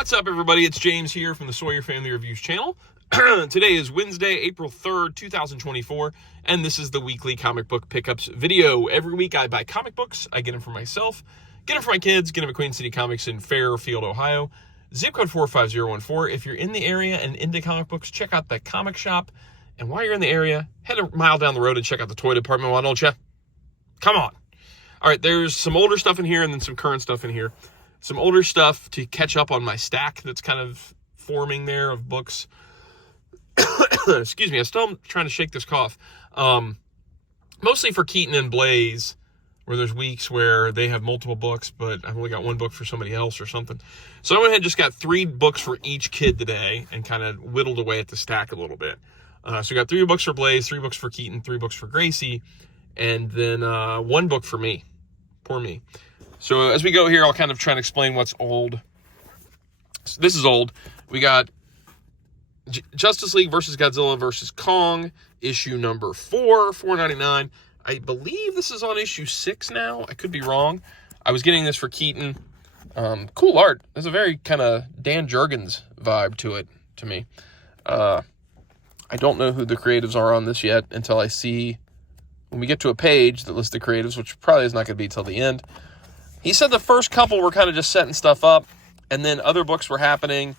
What's up, everybody? It's James here from the Sawyer Family Reviews channel. Today is Wednesday, April 3rd, 2024, and this is the weekly comic book pickups video. Every week I buy comic books. I get them for myself, get them for my kids, get them at Queen City Comics in Fairfield, Ohio. Zip code 45014. If you're in the area and into comic books, check out the comic shop. And while you're in the area, head a mile down the road and check out the toy department, why don't you? Come on. All right, there's some older stuff in here and then some current stuff in here. Some older stuff to catch up on my stack that's kind of forming there of books. Excuse me, I'm still trying to shake this cough. Mostly for Keaton and Blaze, where there's weeks where they have multiple books, but I've only got one book for somebody else or something. So I went ahead and just got 3 books for each kid today and kind of whittled away at the stack a little bit. So we got 3 books for Blaze, 3 books for Keaton, 3 books for Gracie, and then 1 book for me. Poor me. So as we go here, I'll kind of try and explain what's old. So this is old. We got Justice League versus Godzilla versus Kong, issue number 4, $4.99. I believe this is on issue 6 now. I could be wrong. I was getting this for Keaton. Cool art. There's a very kind of Dan Jurgens vibe to it, to me. I don't know who the creatives are on this yet until I see when we get to a page that lists the creatives, which probably is not going to be till the end. He said the first couple were kind of just setting stuff up, and then other books were happening.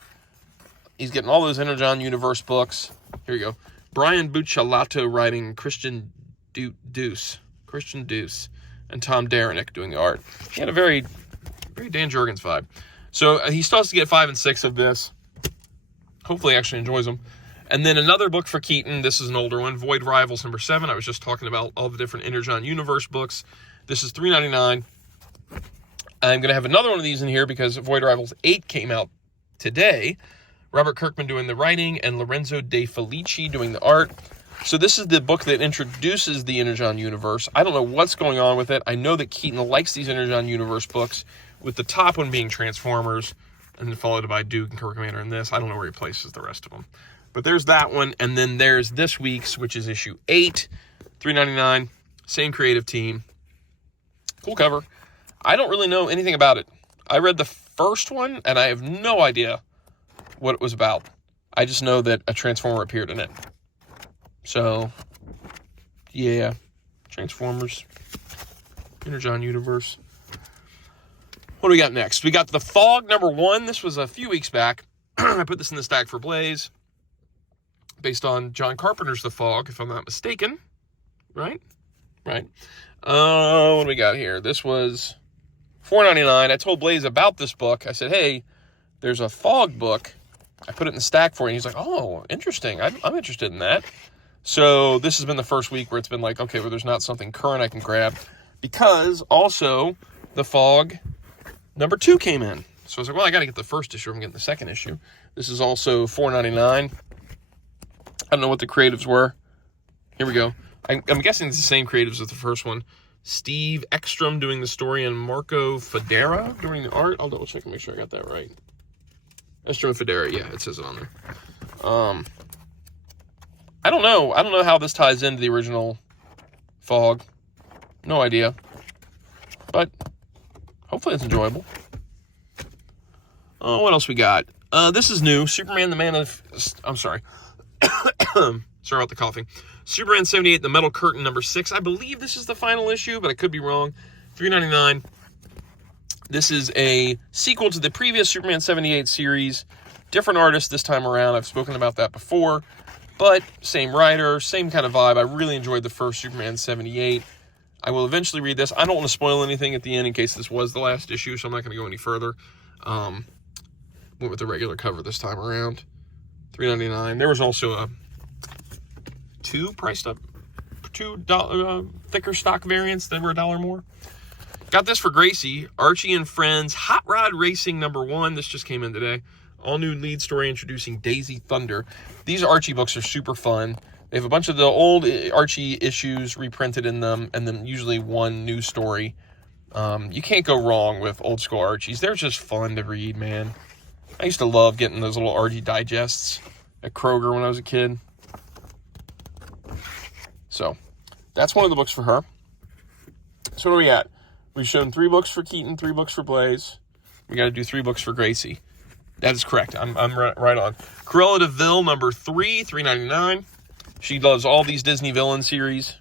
He's getting all those Energon Universe books. Here we go. Brian Buccellato writing, Christian Deuce, and Tom Derenick doing the art. He had a very Dan Jurgens vibe. So he still has to get 5 and 6 of this. Hopefully he actually enjoys them. And then another book for Keaton. This is an older one, Void Rivals number 7. I was just talking about all the different Energon Universe books. This is $3.99. I'm going to have another one of these in here because Void Rivals 8 came out today. Robert Kirkman doing the writing and Lorenzo De Felici doing the art. So this is the book that introduces the Energon Universe. I don't know what's going on with it. I know that Keaton likes these Energon Universe books, with the top one being Transformers, and then followed by Duke and Commander in this. I don't know where he places the rest of them. But there's that one, and then there's this week's, which is issue 8, $3.99, same creative team. Cool cover. I don't really know anything about it. I read the first one, and I have no idea what it was about. I just know that a Transformer appeared in it. So, yeah. Transformers. Energon Universe. What do we got next? We got The Fog number 1. This was a few weeks back. I put this in the stack for Blaze. Based on John Carpenter's The Fog, if I'm not mistaken. Right? Right. What do we got here? This was $4.99. I told Blaze about this book. I said, hey, there's a Fog book. I put it in the stack for you. And he's like, oh, interesting. I'm interested in that. So this has been the first week where it's been like, okay, well, there's not something current I can grab. Because also the Fog number 2 came in. So I was like, well, I got to get the first issue. I'm getting the second issue. This is also $4.99. I don't know what the creatives were. Here we go. I'm guessing it's the same creatives as the first one. Steve Ekstrom doing the story and Marco Federa doing the art. I'll double check and make sure I got that right. Ekstrom and Federa, yeah, it says it on there. I don't know. I don't know how this ties into the original Fog. No idea. But hopefully it's enjoyable. What else we got? This is new. Superman, the Man of... I'm sorry. Sorry about the coughing. Superman 78, The Metal Curtain, number 6. I believe this is the final issue, but I could be wrong. $3.99. This is a sequel to the previous Superman 78 series. Different artist this time around. I've spoken about that before. But same writer, same kind of vibe. I really enjoyed the first Superman 78. I will eventually read this. I don't want to spoil anything at the end in case this was the last issue, so I'm not going to go any further. Went with the regular cover this time around. $3.99. There was also a $2 thicker stock variants that were $1 more. Got this for Gracie. Archie and Friends Hot Rod Racing number 1. This just came in today. All new lead story introducing Daisy Thunder. These Archie books are super fun. They have a bunch of the old Archie issues reprinted in them, and then usually one new story. You can't go wrong with old school Archies. They're just fun to read, man. I used to love getting those little Archie digests at Kroger when I was a kid. So, that's one of the books for her. So what are we at? We've shown 3 books for Keaton, 3 books for Blaze. We got to do 3 books for Gracie. That is correct. I'm right on. Cruella de Vil, number 3, $3.99. She loves all these Disney villain series.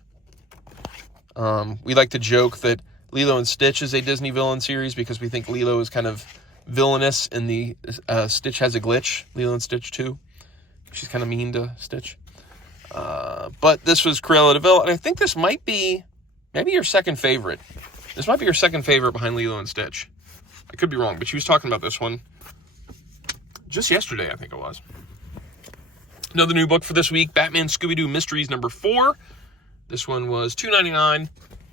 We like to joke that Lilo and Stitch is a Disney villain series because we think Lilo is kind of villainous in the Stitch Has a Glitch, Lilo and Stitch 2. She's kind of mean to Stitch. But this was Cruella de Vil, and I think this might be maybe your second favorite. This might be your second favorite behind Lilo and Stitch. I could be wrong, but she was talking about this one just yesterday, I think it was. Another new book for this week, Batman Scooby-Doo Mysteries number 4. This one was $2.99.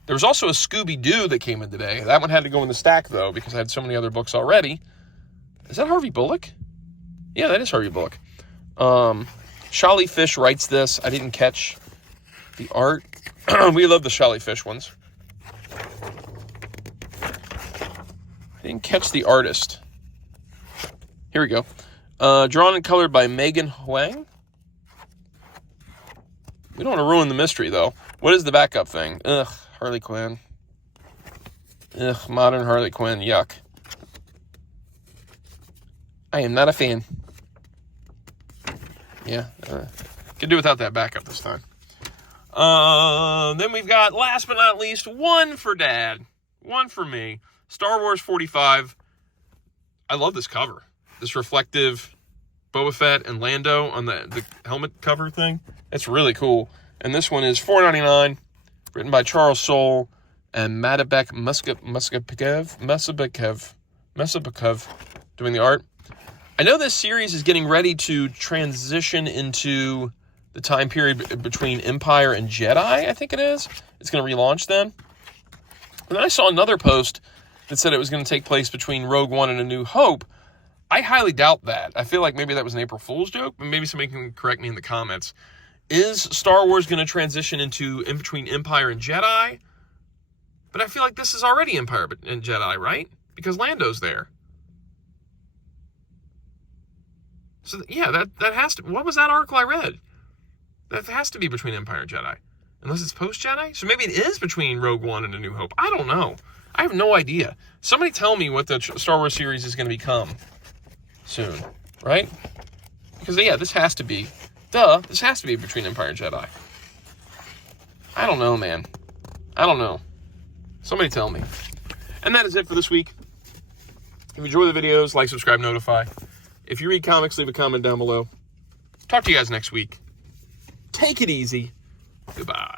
There was also a Scooby-Doo that came in today. That one had to go in the stack, though, because I had so many other books already. Is that Harvey Bullock? Yeah, that is Harvey Bullock. Sholly Fish writes this. I didn't catch the art. We love the Sholly Fish ones. I didn't catch the artist. Here we go. Drawn and colored by Megan Huang. We don't want to ruin the mystery, though. What is the backup thing? Ugh, Harley Quinn. Ugh, modern Harley Quinn. Yuck. I am not a fan. Yeah, could do without that backup this time. Then we've got, last but not least, one for Dad. One for me. Star Wars 45. I love this cover. This reflective Boba Fett and Lando on the helmet cover thing. It's really cool. And this one is $4.99, written by Charles Soule and Madabek Mesabekov doing the art. I know this series is getting ready to transition into the time period between Empire and Jedi, I think it is. It's going to relaunch then. And then I saw another post that said it was going to take place between Rogue One and A New Hope. I highly doubt that. I feel like maybe that was an April Fool's joke, but maybe somebody can correct me in the comments. Is Star Wars going to transition into in between Empire and Jedi? But I feel like this is already Empire and Jedi, right? Because Lando's there. So, yeah, that has to... What was that article I read? That has to be between Empire and Jedi. Unless it's post-Jedi? So maybe it is between Rogue One and A New Hope. I don't know. I have no idea. Somebody tell me what the Star Wars series is going to become soon, right? Because, yeah, this has to be... this has to be between Empire and Jedi. I don't know, man. I don't know. Somebody tell me. And that is it for this week. If you enjoy the videos, like, subscribe, notify. If you read comics, leave a comment down below. Talk to you guys next week. Take it easy. Goodbye.